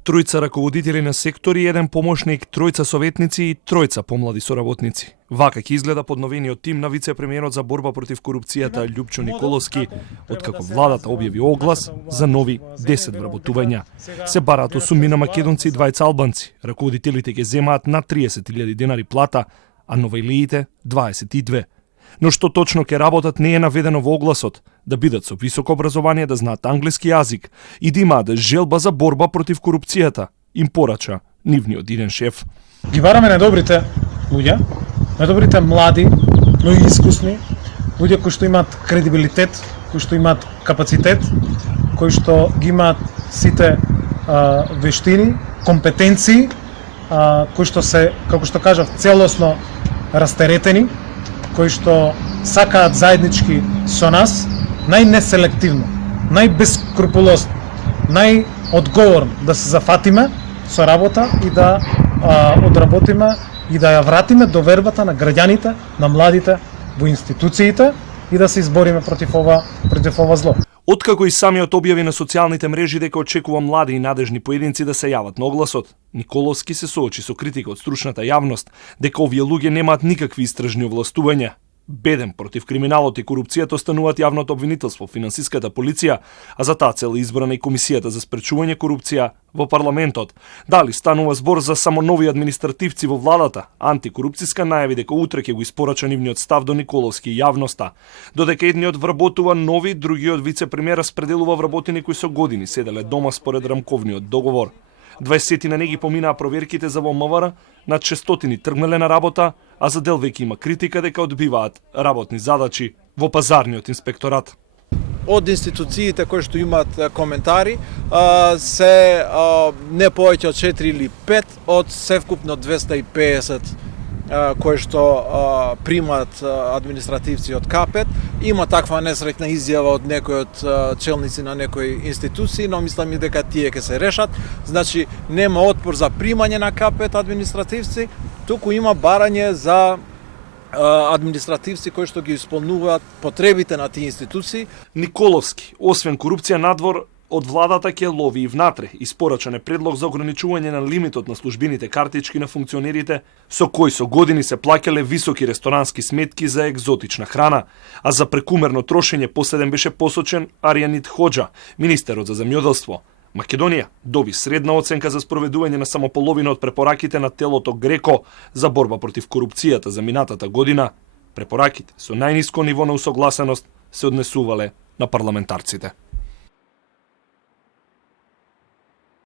Тројца раководители на сектори, еден помошник, тројца советници и тројца помлади соработници. Вака ќе изгледа подновениот тим на вице-премиерот за борба против корупцијата Љупчо Николовски, откако владата објави оглас за нови 10 вработувања. Се бараат 8 мина македонци и 20 албанци. Раководителите ќе земаат над 30.000 денари плата, а новаилиите 22. Но што точно ќе работат не е наведено во огласот, да бидат со високо образование, да знаат англиски јазик и да имаат желба за борба против корупцијата, им порача нивниот иден шеф. Ги бараме најдобрите луѓе, најдобрите млади, но и искусни, луѓе кои што имаат кредибилитет, кои што имаат капацитет, кои што ги имаат сите вештини, компетенции, кои што се, како што кажав, целосно растеретени, кои што сакаат заеднички со нас, најнеселективно, најбескрупулозно, најодговорно да се зафатиме со работа и да одработиме и да ја вратиме довербата на граѓаните, на младите во институциите и да се избориме против ова зло. Откако и самиот објави на социјалните мрежи дека очекува млади и надежни поединци да се јават на огласот, Николовски се соочи со критика од стручната јавност дека овие луѓе немаат никакви истражни овластувања. Беден против криминалот и корупцијата остануваат јавното обвинителство, финансиската полиција, а за таа цел избрана и Комисијата за спречување корупција во парламентот. Дали станува збор за само нови административци во владата, антикорупцијска најави дека утре ќе го испорача нивниот став до Николовски и јавноста. Додека едниот вработува нови, другиот вице-премиер распределува вработени кои со години седеле дома според рамковниот договор. 20 на неги поминаа проверките за во МВР, над 600 тргнале на работа, а за дел веќе има критика дека одбиваат работни задачи во пазарниот инспекторат. Од институциите кои што имаат коментари се не повеќе од 4 или 5 од севкупно 250 кои што примаат административци од КАПЕТ. Има таква несреќна изјава од некои од челници на некои институции, но мислам и дека тие ќе се решат. Значи, нема отпор за примање на КАПЕТ административци, туку има барање за административци кои што ги исполнуваат потребите на тие институции. Николовски, освен корупција надвор, од владата ќе лови и внатре. Испорачан е предлог за ограничување на лимитот на службените картички на функционерите, со кои со години се плаќале високи ресторански сметки за екзотична храна, а за прекумерно трошење последен беше посочен Аријанит Хоџа, министерот за земјоделство. Македонија доби средна оценка за спроведување на само половина од препораките на телото Греко за борба против корупцијата за минатата година. Препораките со најниско ниво на усогласеност се однесувале на парламентарците.